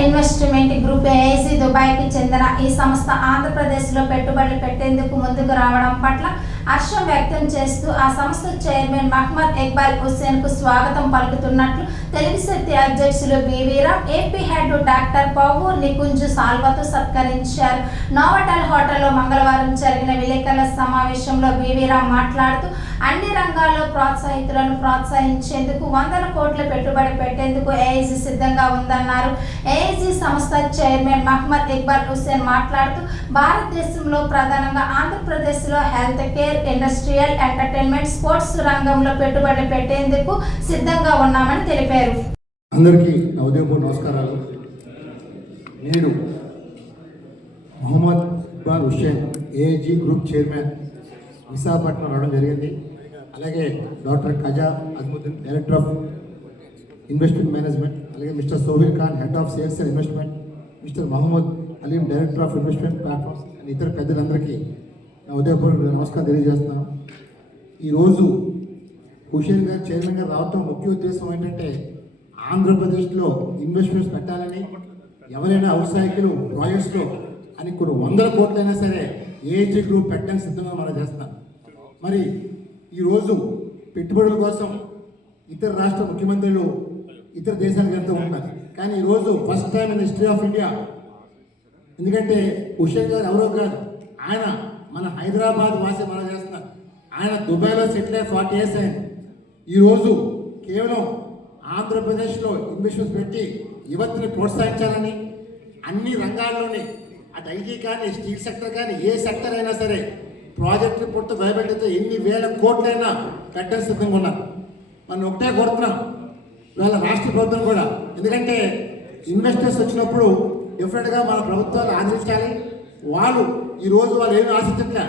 Investment group AIC దుబాయ్కి చెందిన ఈ సంస్థ ఆంధ్రప్రదేశ్లో పెట్టుబడులు పెట్టేందుకు ముందుకు రావడం పట్ల హర్షం వ్యక్తం చేస్తూ ఆ సంస్థ చైర్మన్ మహ్మద్ ఇక్బాల్ హుస్సేన్కు స్వాగతం పలుకుతున్నట్లు తెలుగు శక్తి అధ్యక్షులు బీవీరామ్ ఏపీ హెడ్ డాక్టర్ పవ్వు నికుంజు సాల్వతో సత్కరించారు. నోవటల్ హోటల్లో మంగళవారం జరిగిన విలేకరుల సమావేశంలో బీవీరామ్ మాట్లాడుతూ అన్ని రంగాల్లో ప్రోత్సాహితులను ప్రోత్సహించేందుకు వందల కోట్ల పెట్టుబడి పెట్టేందుకు ఏఐజీ సిద్ధంగా ఉందన్నారు. ఏఐజీ సంస్థ చైర్మన్ మహ్మద్ ఇక్బాల్ హుస్సేన్ మాట్లాడుతూ భారతదేశంలో ప్రధానంగా ఆంధ్రప్రదేశ్లో health care industrial entertainment sports రంగంలో పెట్టుబడి పెట్టేందుకు సిద్ధంగా ఉన్నామని తెలిపారు. అందరికీ ఉదయపూర్ నమస్కారాలు. నేను Mohammed Iqbal Hussain AG group chairman Visakhapatnam రావడం జరిగింది. అలాగే doctor Khaja Azmuddin director of investment management అలాగే mister Sohail Khan head of sales and investment mister Mohammed Aleem director of investment platforms and ఇతర పెద్దలందరికీ నా ఉదయపూర్ నమస్కారం తెలియజేస్తున్నాను. ఈరోజు హుషేన్ గారు చైర్మన్ గారు రావటం ముఖ్య ఉద్దేశం ఏంటంటే ఆంధ్రప్రదేశ్లో ఇన్వెస్ట్మెంట్స్ పెట్టాలని ఎవరైనా వ్యవసాయకులు ప్రాజెక్ట్స్లో అని కొన్ని వందల కోట్లైనా సరే ఏజీ గ్రూప్ పెట్టడానికి సిద్ధంగా మనం చేస్తాం మరి ఈరోజు పెట్టుబడుల కోసం ఇతర రాష్ట్ర ముఖ్యమంత్రులు ఇతర దేశాలకు వెళ్తూ ఉంటారు కానీ ఈరోజు first time in history of India. ఎందుకంటే హుషేన్ గారు ఎవరో కాదు ఆయన మన హైదరాబాద్ వాసి మనం చేస్తున్నారు ఆయన దుబాయ్లో సెటిల్ అయ్యి ఫార్టీ ఇయర్స్ అయింది. ఈరోజు కేవలం ఆంధ్రప్రదేశ్లో ఇన్వెస్ట్మెంట్స్ పెట్టి యువతని ప్రోత్సహించాలని అన్ని రంగాల్లోని అటు ఐటీ కానీ స్టీల్ సెక్టర్ కానీ ఏ సెక్టర్ అయినా సరే ప్రాజెక్టులు రిపోర్ట్ భయపెట్టితే ఎన్ని వేల కోట్లైనా పెట్టడం సిద్ధంగా ఉన్నారు. మనం ఒకటే కోరుతున్నాం. ఇవాళ రాష్ట్ర ప్రభుత్వం కూడా ఎందుకంటే ఇన్వెస్టర్స్ వచ్చినప్పుడు డిఫరెంట్గా మన ప్రభుత్వాలు ఆదరించాలి. వాళ్ళు ఈరోజు వాళ్ళు ఏమి ఆశించట్లే.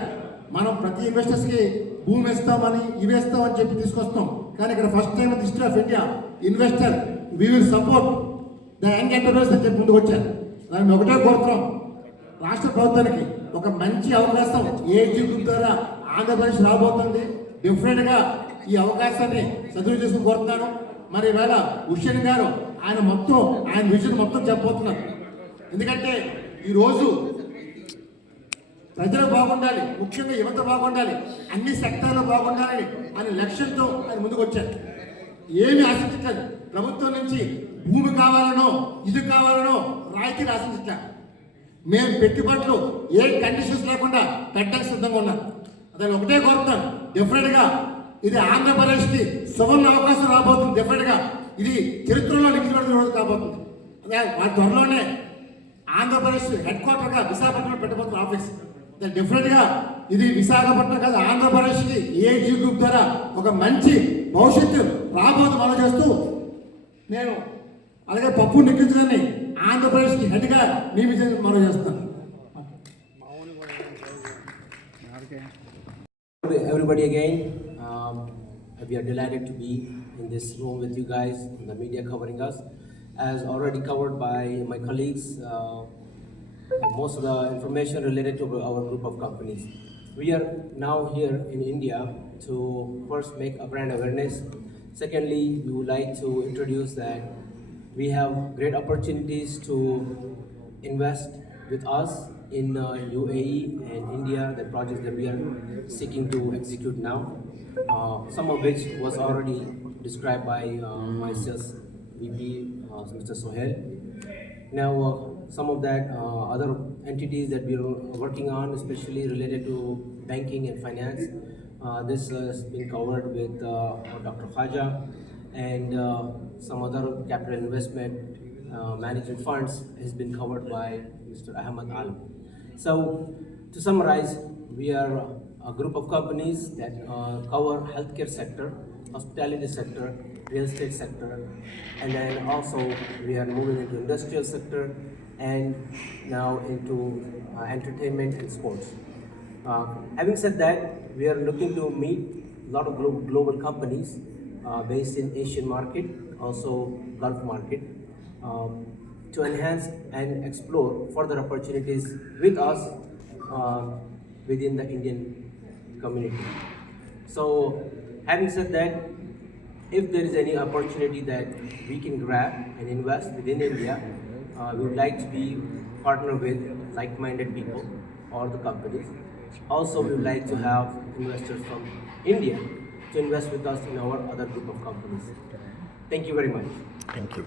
మనం ప్రతి ఇన్వెస్టర్స్కి భూమి ఇస్తామని ఇవి ఇస్తామని చెప్పి తీసుకొస్తాం. కానీ ఇక్కడ first time history of India investor we will support the young enterprise అని చెప్పి ముందుకు వచ్చారు. దాన్ని ఒకటే కోరుతున్నాం. రాష్ట్ర ప్రభుత్వానికి ఒక మంచి అవకాశం ఏ గ్రూప్ ద్వారా ఆంధ్రప్రదేశ్ రాబోతుంది. డిఫరెంట్గా ఈ అవకాశాన్ని సద్వినియోగం చేసుకుని కోరుతున్నాను. మరి ఈవేళ హుషేన్ గారు ఆయన మొత్తం ఆయన విజన్ మొత్తం చెప్పబోతున్నారు. ఎందుకంటే ఈరోజు ప్రజలు బాగుండాలి ముఖ్యంగా యువత బాగుండాలి అన్ని సెక్టార్లు బాగుండాలని అనే లక్ష్యంతో ఆయన ముందుకు వచ్చారు ఏమి ఆశించట్లేదు. ప్రభుత్వం నుంచి భూమి కావాలనో ఇది కావాలనో రాయితీలు ఆశించట్లేదు. మేము పెట్టుబడులు ఏ కండిషన్స్ లేకుండా పెట్టడానికి సిద్ధంగా ఉన్నాం. అతను ఒకటే కోరుతాం డిఫరెంట్గా ఇది ఆంధ్రప్రదేశ్కి సువర్ణ అవకాశం రాబోతుంది. డిఫరెంట్గా ఇది చరిత్రలో నిలిచిపెడుతున్న రోజు కాబోతుంది. అదే వాళ్ళ త్వరలోనే ఆంధ్రప్రదేశ్ హెడ్ క్వార్టర్గా విశాఖపట్నంలో పెట్టబోతున్న ఆఫీస్ డెఫినెట్ ఇది విశాఖపట్నం కాదు ఆంధ్రప్రదేశ్కి ఏజీ గ్రూప్ ద్వారా ఒక మంచి భవిష్యత్తు రాబోతు మనం చేస్తూ నేను అలాగే పప్పు నిక్కించుకొని ఆంధ్రప్రదేశ్కి హెడ్గా నియమించని మనం చేస్తాను everybody again. Um, we are delighted to be in this room with you guys, the media covering us. As already covered by my colleagues, uh, most of the information related to our group of companies. We are now here in India to first make a brand awareness. Secondly, we would like to introduce that we have great opportunities to invest with us in uh, UAE and India, the projects that we are seeking to execute now. Uh, some of which was already described by uh, my sales VP, uh, Mr. Sohail. Now, uh, some of that uh, other entities that we are working on, especially related to banking and finance, uh, this has been covered with Dr. Khaja and some other capital investment uh, management funds has been covered by Mr. Ahmad Alam. So, to summarize, we are a group of companies that uh, cover healthcare sector, hospitality sector, real estate sector, and then also we are moving into industrial sector and now into uh, entertainment and sports. Uh, having said that, we are looking to meet a lot of glo- global companies uh, based in Asian market, also Gulf market, um, to enhance and explore further opportunities with us uh, within the Indian community. So, having said that, if there is any opportunity that we can grab and invest within India, uh, we would like to be partner with like-minded people or the companies. Also, we would like to have investors from India to invest with us in our other group of companies. Thank you very much. Thank you.